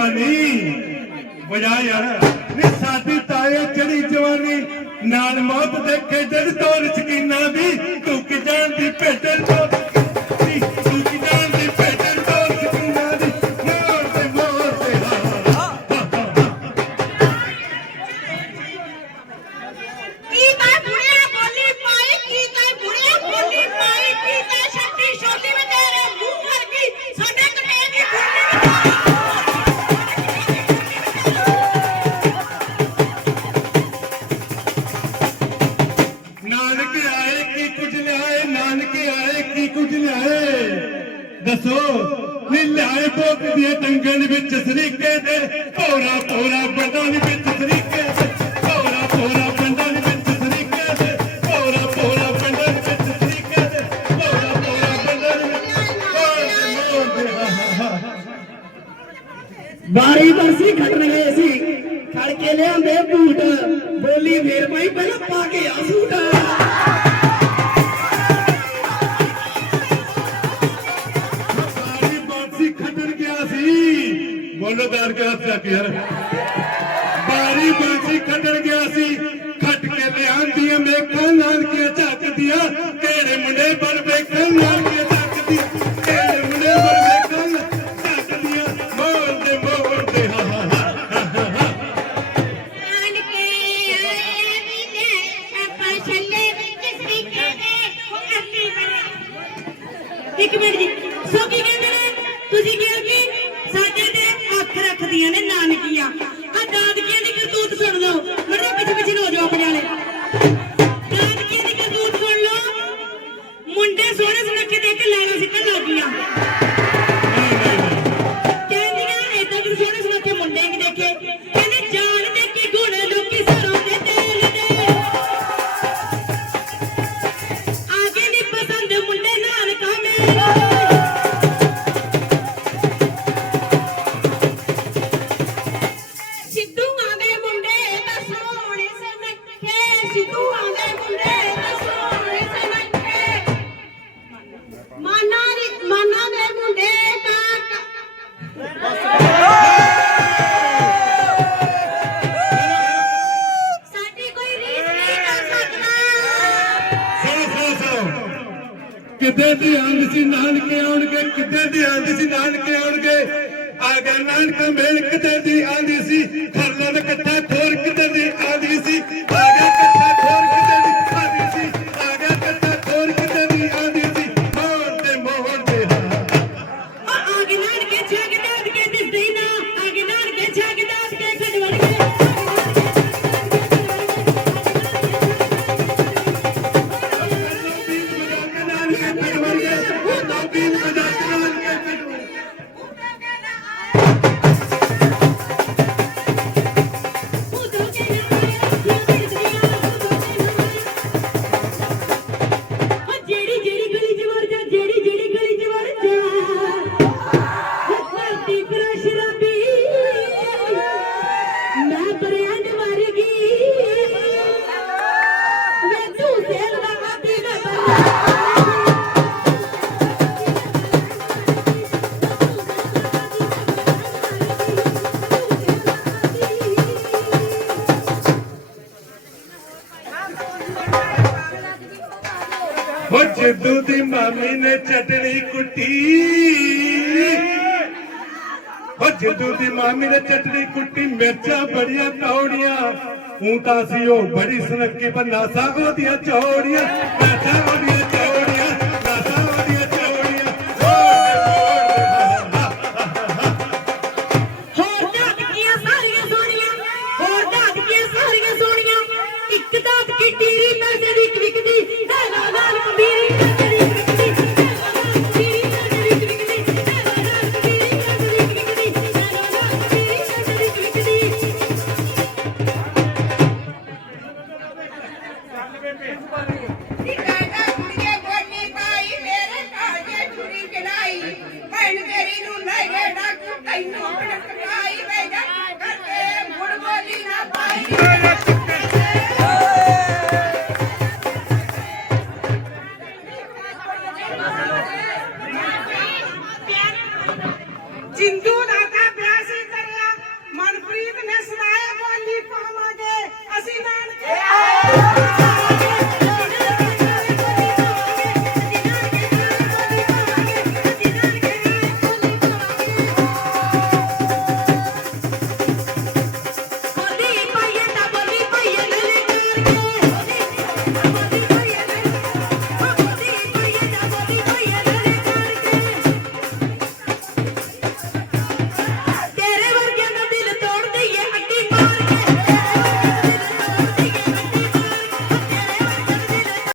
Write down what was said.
ਜਵਾਨੀ। ਵਜਾ ਯਾਰ, ਨੀ ਸਾਡੀ ਤਾਏ ਚੜੀ ਜਵਾਨੀ। ਨਾਲ ਮੌਤ ਦੇ ਖੇਡਣ ਤੋਰ ਸਕੀਨਾ ਦੀ ਕੀ ਕੁਝ ਲਿਆਏ। ਦੱਸੋ, ਨੀ ਲਿਆਏ ਭੋਗ ਦੀਆਂ ਟੰਗਾਂ ਵਿੱਚ ਸਰੀਕੇ ਦੇ ਭੋਰਾ ਭੋਰਾ ਬੰਦਾਂ ਦੇ ਵਿੱਚ ਸਰੀਕੇ ਦੇ ਭੋਰਾ ਭੋਰਾ ਬੰਦਾਂ ਦੇ ਵਿੱਚ ਸਰੀਕੇ ਦੇ ਭੋਰਾ ਭੋਰਾ ਬੰਦਾਂ ਦੇ ਵਿੱਚ ਸਰੀਕੇ ਦੇ ਭੋਰਾ ਭੋਰਾ ਬੰਦਾਂ ਦੇ ਵਿੱਚ ਬਾਰੀ ਬਰਸੀ ਖੜਨ ਗਏ ਸੀ। ਖੜ ਕੇ ਲਿਆਂਦੇ ਬੂਟ। ਬੋਲੀ ਫੇਰ ਪਾਈ ਪਹਿਲਾਂ ਪਾ ਕੇ ਆ ਸੂਟ। ਬੋਲੋ ਦਾਰ ਕੇ ਹੱਥ ਚੱਕ ਯਾਰ। ਬਾਰੀ ਬਾਂਸੀ ਖੱਟਣ ਗਿਆ ਸੀ, ਖੱਟ ਕੇ ਲਿਆਂਦੀਆਂ ਮੇਖਾਂ ਨਾਲ ਕੇ ਝੱਕਦੀਆਂ ਤੇਰੇ ਮੁੰਡੇ ਬਲ ਵੇਖਾਂ ਨਾਲ ਕੇ ਝੱਕਦੀਆਂ ਤੇਰੇ ਮੁੰਡੇ ਬਲ ਵੇਖਾਂ ਝੱਕਦੀਆਂ ਮੋਰ ਦੇ ਮੋਰ ਦੇ, ਹਾ ਹਾ ਇੱਕ ਮਿੰਟ ਜੀ, ਸੋ ਕੀ ਕਹਿੰਦੇ ਨੇ? ਤੁਸੀਂ ਕਿਹਾ ਕਿ ਸਾਡੇ ਤੇ ਨੇ ਨਾਨਕੀਆਂ। ਆ ਦਾਦਕੀਆਂ ਦੀ ਕਰਤੂਤ ਸੁਣ ਲਓ। ਮਰਦੇ ਪਿੱਛੇ ਪਿੱਛੇ ਨੂੰ ਹੋ ਜਾਓ ਆਪਣੇ ਵਾਲੇ। ਦਾਦਕੀਆਂ ਦੀ ਕਰਤੂਤ ਸੁਣ ਲਓ। ਮੁੰਡੇ ਸੋਹਣੇ ਸੁਨੱਖੇ ਦੇਖ ਕੇ ਲੈਣਾ ਸਿੱਟਣ ਲੱਗ ਗਈਆਂ। ਸੁਣੋ ਦੀ ਆਂਦ ਸੀ ਨਾਨਕੇ ਆਉਣਗੇ ਕਿਤੇ ਦੀ ਆਂਦ ਸੀ ਨਾਨਕੇ ਆਉਣਗੇ? ਆ ਨਾਨਕਾ ਮੇਲ ਕਿੱਦੇ ਦੀ ਆਂਦੀ ਸੀ? ਖਰਲਾ ਦਾ ਕੱਟਾ ਖੋਰ ਕਿੱਦੇ ਦੀ ਆਂਦੀ ਸੀ? ਆ ਕੱਟਾ ਖੋਰ ਕਿੱਦੇ ਦੀ ਆਂਦੀ ਸੀ? ਆ ਕੱਟਾ ਖੋਰ ਕਿੱਦੇ ਦੀ ਆਂਦੀ ਸੀ? ਮੋਹਰ ਦੇ ਮੋਹਰ ਦੇ ਹਾਂ ਆਗੇ ਨਾੜ ਕੇ ਕੇ ਨਾਨਕੇ ਹੋ ਜਿੱਦੂ ਦੀ ਮਾਮੀ ਨੇ ਚਟਣੀ ਕੁੱਟੀ। ਹੋ ਜਿੱਦੂ ਦੀ ਮਾਮੀ ਨੇ ਚਟਣੀ ਕੁੱਟੀ, ਮਿਰਚਾਂ ਬੜੀਆਂ ਕੌੜੀਆਂ ਹੂੰ ਤਾਂ ਸੀ ਉਹ ਬੜੀ ਸੁਨੱਖੀ ਬੰਨਾ ਨਾਸਾ ਉਹਦੀਆਂ ਚੌੜੀਆਂ ਨਾਸਾ Thank you. ਜਿੰਦੂ